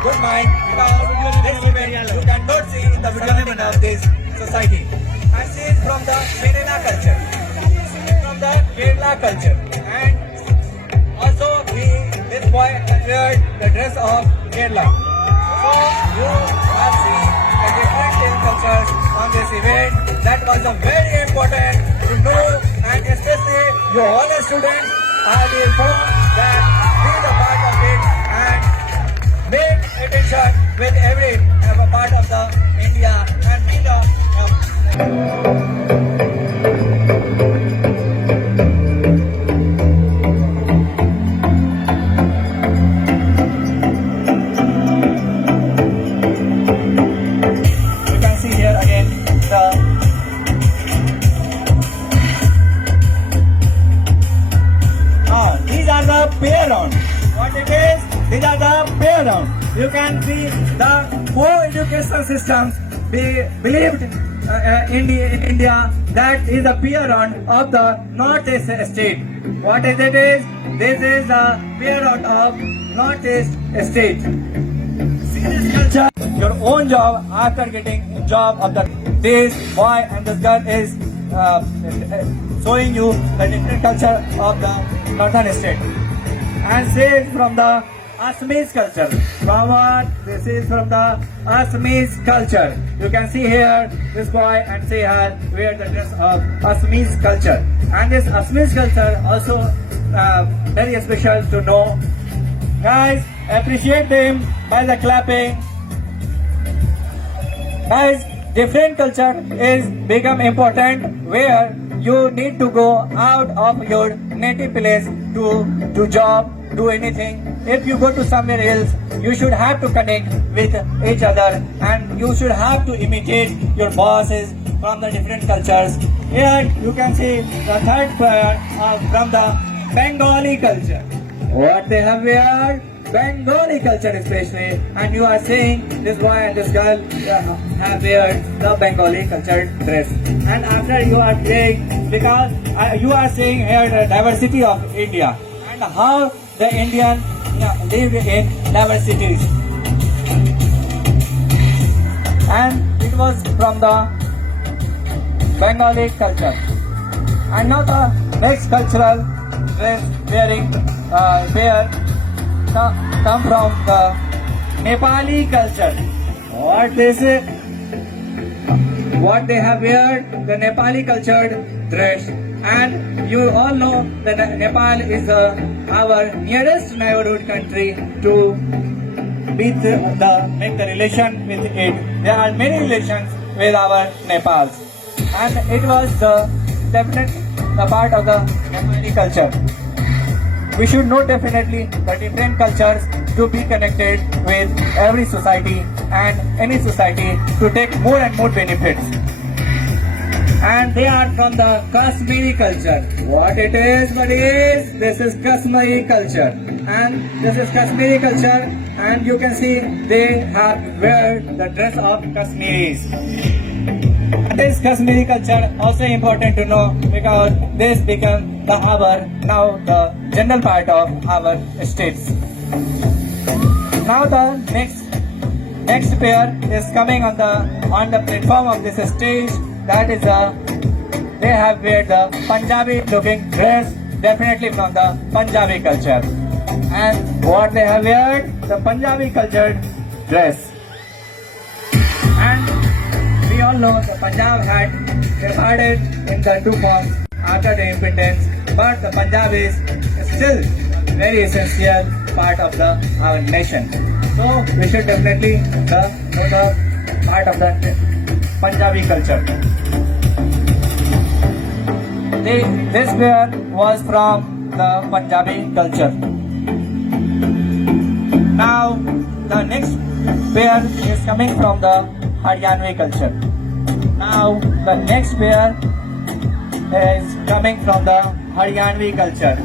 Good mind because this event you cannot see in the surrounding of this society. I see it from the Kerala culture, from the Kerala culture, and also this boy has wear the dress of Kerala. So you have seen the different cultures on this event. That was a very important to know, and especially you all the students are informed that be the part of it and make attention with every part of the India and be the you can see here again these are the pair round. What it is? These are the pair round. You can see the four education systems believed in India that is the pair round of the Northeast state. What is it is? This is the pair round of Northeast state. See this culture, your own job after getting job of the this boy and this girl is showing you the different culture of the northern state. And say from the Assamese culture. Forward, this is from the Assamese culture. You can see here this boy and see her wear the dress of Assamese culture. And this Assamese culture also very special to know. Guys, appreciate them by the clapping. Guys, different culture is become important where you need to go out of your native place to do job, do anything. If you go to somewhere else, you should have to connect with each other and you should have to imitate your bosses from the different cultures. Here you can see the third pair from the Bengali culture. What they have wear? Bengali culture especially, and you are seeing this boy and this girl have wear the Bengali culture dress. And after you are saying, because you are seeing here the diversity of India and how the Indian live in diversities. And it was from the Bengali culture. And now the next cultural dress wearing wear come from the Nepali culture. What they have wear the Nepali cultured dress, and you all know that Nepal is our nearest neighborhood country to make the relation with it. There are many relations with our Nepals, and it was definitely the part of the Nepali culture. We should know definitely the different cultures to be connected with every society and any society to take more and more benefits. And they are from the Kashmiri culture. What it is, buddies? This is Kashmiri culture. And this is Kashmiri culture, and you can see they have wear the dress of Kashmiris. This Kashmiri culture also important to know because this become now the general part of our states. Now the next pair is coming on the platform of this stage. That is they have wear the Punjabi looking dress, definitely from the Punjabi culture. And what they have wear? The Punjabi cultured dress. And we all know the Punjab had divided in the two forms after the independence, but the Punjab is still very essential part of our nation. So we should definitely make a part of the Punjabi culture. This wear was from the Punjabi culture. Now the next pair is coming from the Haryanvi culture. Now the next pair is coming from the Haryanvi culture.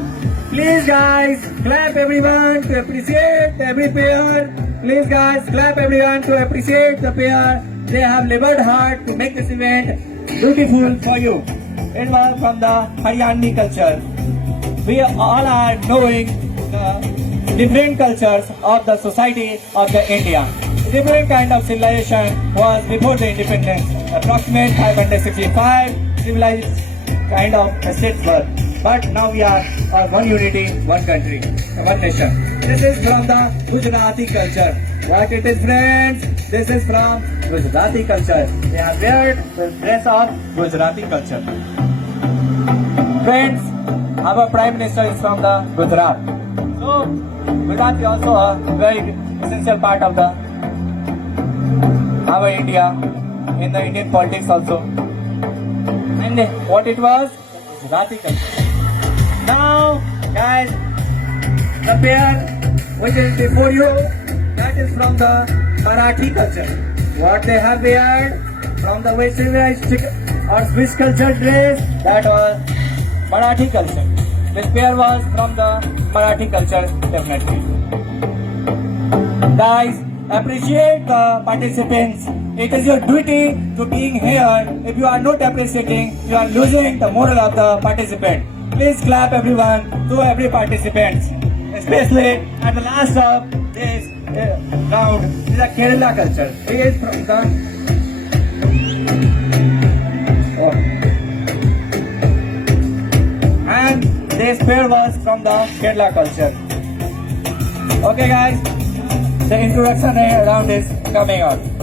Please guys, clap everyone to appreciate every pair. Please guys, clap everyone to appreciate the pair. They have labored hard to make this event beautiful for you. It was from the Haryani culture. We all are knowing the different cultures of the society of the India. Different kind of civilization was before the independence. Approximate 565 civilized kind of states were. But now we are one unity, one country, one nation. This is from the Gujarati culture. What it is, friends? This is from Gujarati culture. They have wear the dress of Gujarati culture. Friends, our Prime Minister is from the Gujarat. So, Gujarat is also a very essential part of the our India, in the Indian politics also. And what it was? Gujarati culture. Now, guys, the pair which is before you, that is from the Marathi culture. What they have wear from the Western or Swiss culture dress, that was Marathi culture. This pair was from the Marathi culture, definitely. Guys, appreciate the participants. It is your duty to being here. If you are not appreciating, you are losing the moral of the participant. Please clap everyone to every participant, especially at the last of this round. This is a Kerala culture. It is from the and this pair was from the Kerala culture. Okay guys, the introduction round is coming on.